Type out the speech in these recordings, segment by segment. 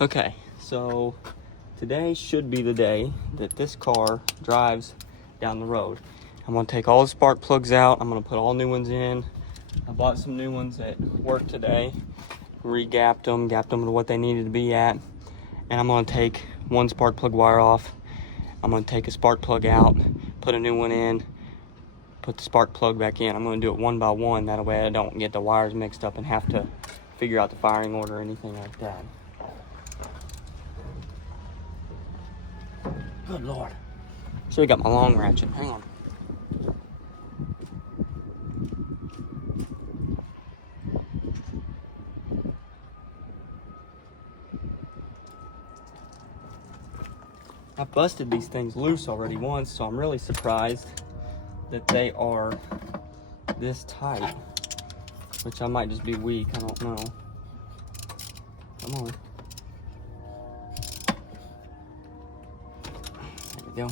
Okay, so today should be the day that this car drives down the road. I'm gonna take all the spark plugs out. I'm gonna put all new ones in. I bought some new ones at work today, gapped them to what they needed to be at. And I'm gonna take one spark plug wire off. I'm gonna take a spark plug out, put a new one in, put the spark plug back in. I'm gonna do it one by one. That way I don't get the wires mixed up and have to figure out the firing order or anything like that. Good Lord. So we got my long ratchet. Hang on. I busted these things loose already once, so I'm really surprised that they are this tight. Which I might just be weak, I don't know. Come on. There we go.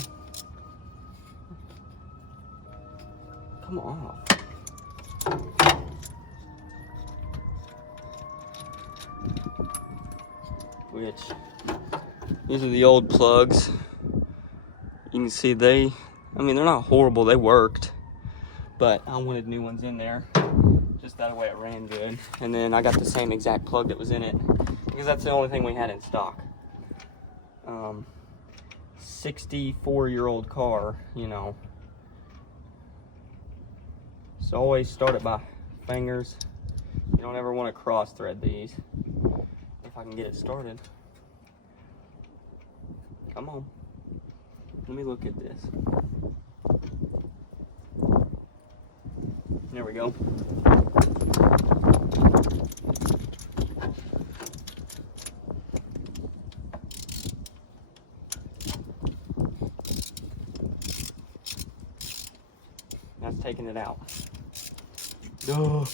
Come on. Which, these are the old plugs. You can see they're not horrible, they worked. But I wanted new ones in there. Just that way it ran good. And then I got the same exact plug that was in it, because that's the only thing we had in stock. 64-year-old car, you know. So always start it by fingers. You don't ever want to cross thread these. If I can get it started. Come on. Let me look at this. There we go. That's taking it out. Ugh.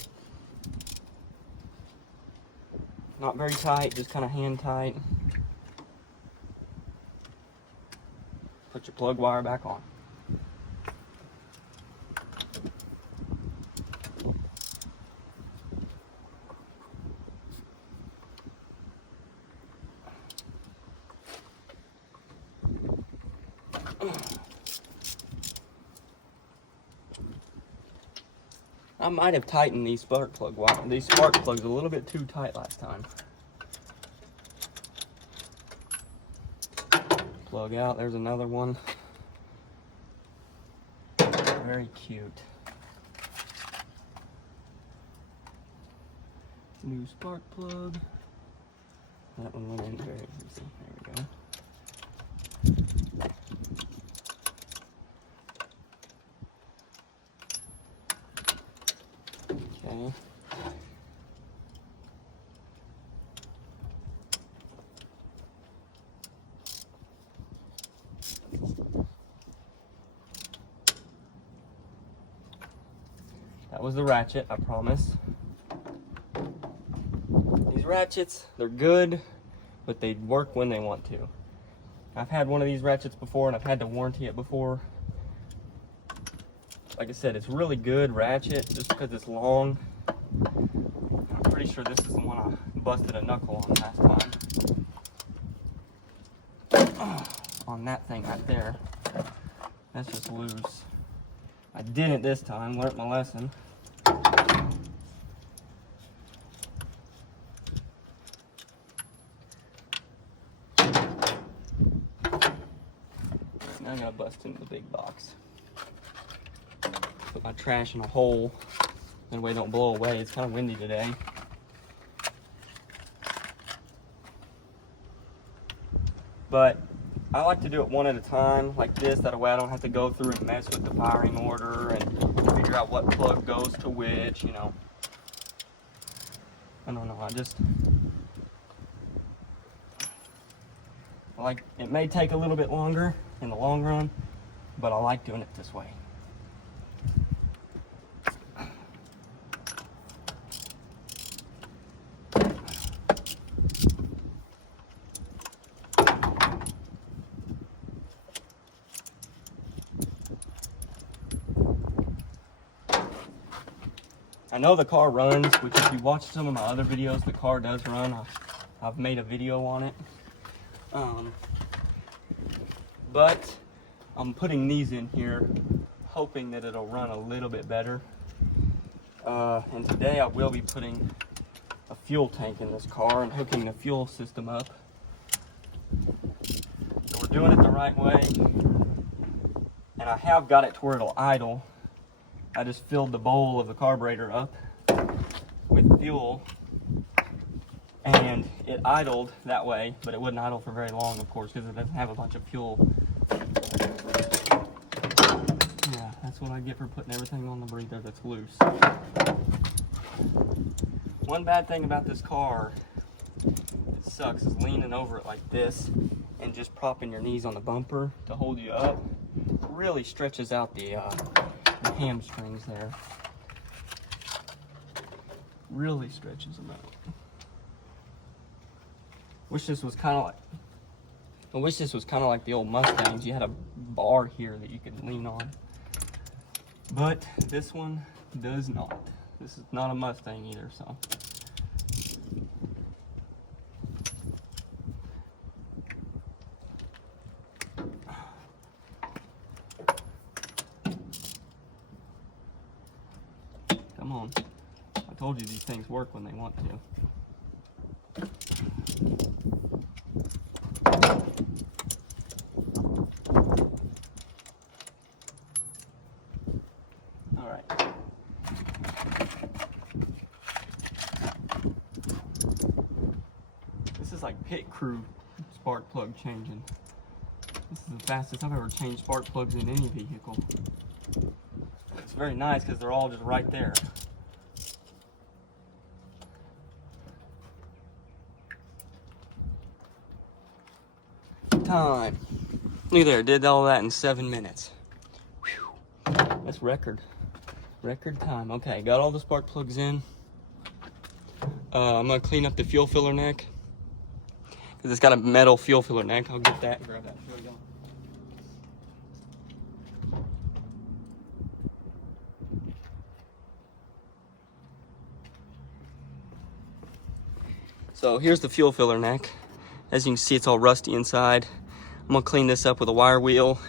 Not very tight, just kind of hand tight. Put your plug wire back on. I might have tightened these spark plugs a little bit too tight last time. Plug out, there's another one. Very cute. New spark plug. That one went in very easy. There we go. Okay. That was the ratchet, I promise. These ratchets, they're good, but they work when they want to. I've had one of these ratchets before, and I've had to warranty it before. Like I said, it's really good ratchet just because it's long. I'm pretty sure this is the one I busted a knuckle on last time. On that thing right there. That's just loose. I didn't this time, learned my lesson. Now I gotta bust into the big box. Put my trash in a hole, that way it don't blow away. It's kind of windy today. But I like to do it one at a time like this, that way I don't have to go through and mess with the firing order and figure out what plug goes to which, you know. I don't know, it may take a little bit longer in the long run, but I like doing it this way. I know the car runs, which if you watch some of my other videos, the car does run. I've made a video on it. But I'm putting these in here, hoping that it'll run a little bit better. And today I will be putting a fuel tank in this car and hooking the fuel system up. So we're doing it the right way. And I have got it to where it'll idle. I just filled the bowl of the carburetor up with fuel, and it idled that way, but it wouldn't idle for very long, of course, because it doesn't have a bunch of fuel. Yeah, that's what I get for putting everything on the breather that's loose. One bad thing about this car, it sucks, is leaning over it like this and just propping your knees on the bumper to hold you up really stretches out the hamstrings there. Really stretches them out. Wish this was kind of like the old Mustangs. You had a bar here that you could lean on. But this one does not. This is not a Mustang either, so. Come on. I told you these things work when they want to. This is like pit crew spark plug changing. This is the fastest I've ever changed spark plugs in any vehicle. It's very nice because they're all just right there. Time. Look there, did all that in 7 minutes. Whew. That's record time. Okay, got all the spark plugs in. I'm gonna clean up the fuel filler neck because it's got a metal fuel filler neck. I'll get that and grab that. Here we go. So here's the fuel filler neck. As you can see, it's all rusty inside. I'm gonna clean this up with a wire wheel,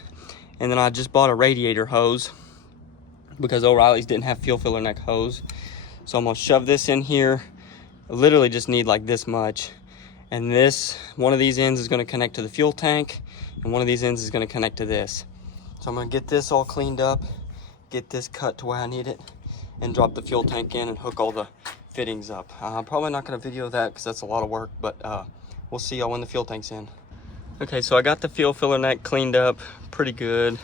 and then I just bought a radiator hose because O'Reilly's didn't have fuel filler neck hose. So I'm gonna shove this in here. I literally just need like this much. And this, one of these ends is gonna connect to the fuel tank, and one of these ends is gonna connect to this. So I'm gonna get this all cleaned up, get this cut to where I need it, and drop the fuel tank in and hook all the fittings up. I'm probably not gonna video that because that's a lot of work, but we'll see y'all when the fuel tank's in. Okay, so I got the fuel filler neck cleaned up pretty good.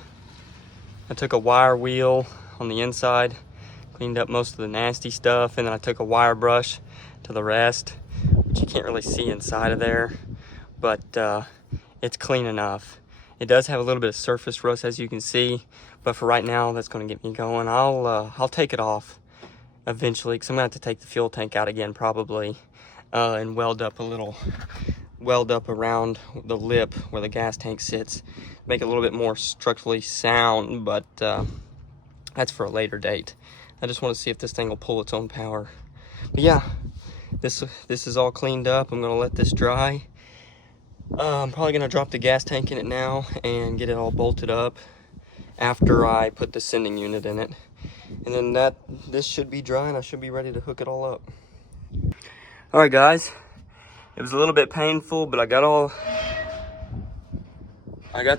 I took a wire wheel on the inside, cleaned up most of the nasty stuff, and then I took a wire brush to the rest, which you can't really see inside of there, but it's clean enough. It does have a little bit of surface rust, as you can see, but for right now, that's gonna get me going. I'll take it off eventually, because I'm gonna have to take the fuel tank out again probably, and weld up around the lip where the gas tank sits, make it a little bit more structurally sound, but that's for a later date. I just want to see if this thing will pull its own power. But yeah, this is all cleaned up. I'm gonna let this dry. I'm probably gonna drop the gas tank in it now and get it all bolted up after I put the sending unit in it. And then this should be dry and I should be ready to hook it all up. All right, guys. It was a little bit painful, but I got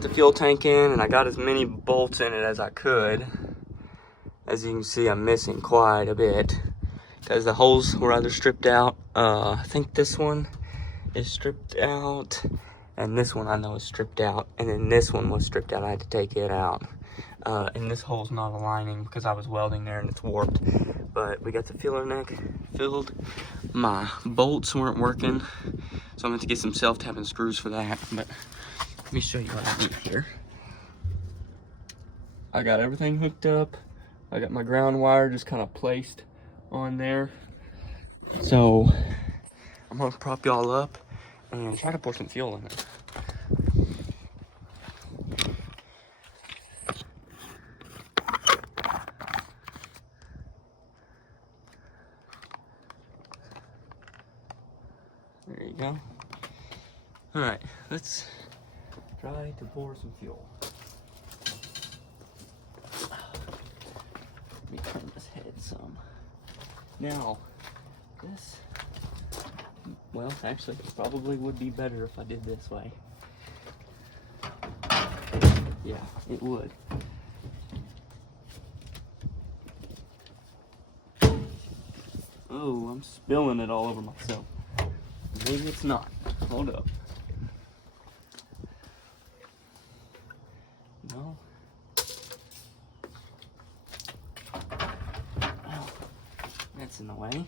the fuel tank in and I got as many bolts in it as I could. As you can see, I'm missing quite a bit because the holes were either stripped out. I think this one is stripped out, and this one I know is stripped out, and then this one was stripped out. I had to take it out. And this hole's not aligning because I was welding there and it's warped. But we got the filler neck filled. My bolts weren't working, so I'm going to have to get some self-tapping screws for that. But let me show you what I need here. I got everything hooked up. I got my ground wire just kind of placed on there. So I'm going to prop y'all up and try to pour some fuel in it. There you go. All right, let's try to pour some fuel. Let me turn this head some. Now, this, well, actually, it probably would be better if I did this way. Yeah, it would. Oh, I'm spilling it all over myself. Maybe it's not. Hold up. No. Oh, that's in the way.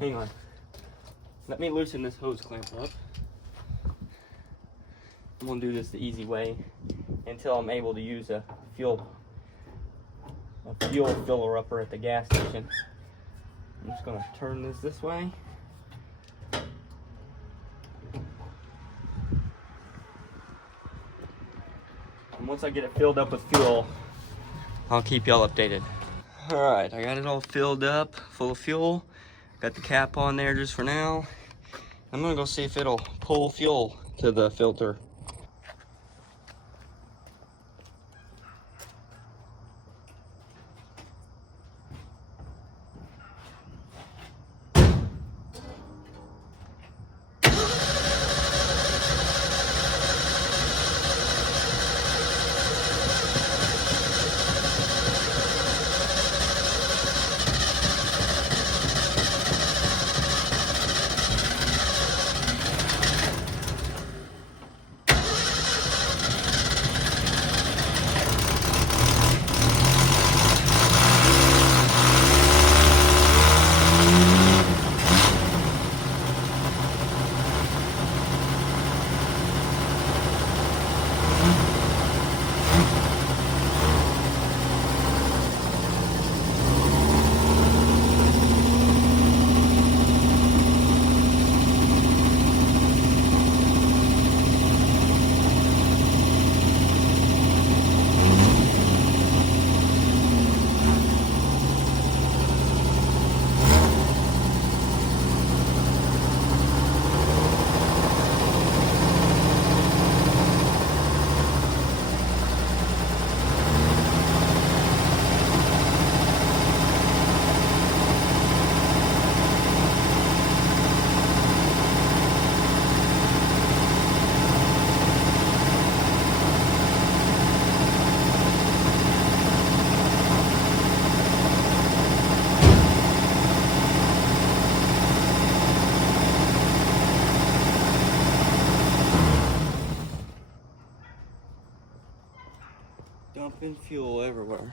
Hang on. Let me loosen this hose clamp up. I'm gonna do this the easy way until I'm able to use a fuel filler upper at the gas station. I'm just gonna turn this way. And once I get it filled up with fuel, I'll keep y'all updated. All right, I got it all filled up, full of fuel. Got the cap on there just for now. I'm gonna go see if it'll pull fuel to the filter. Dumping fuel everywhere.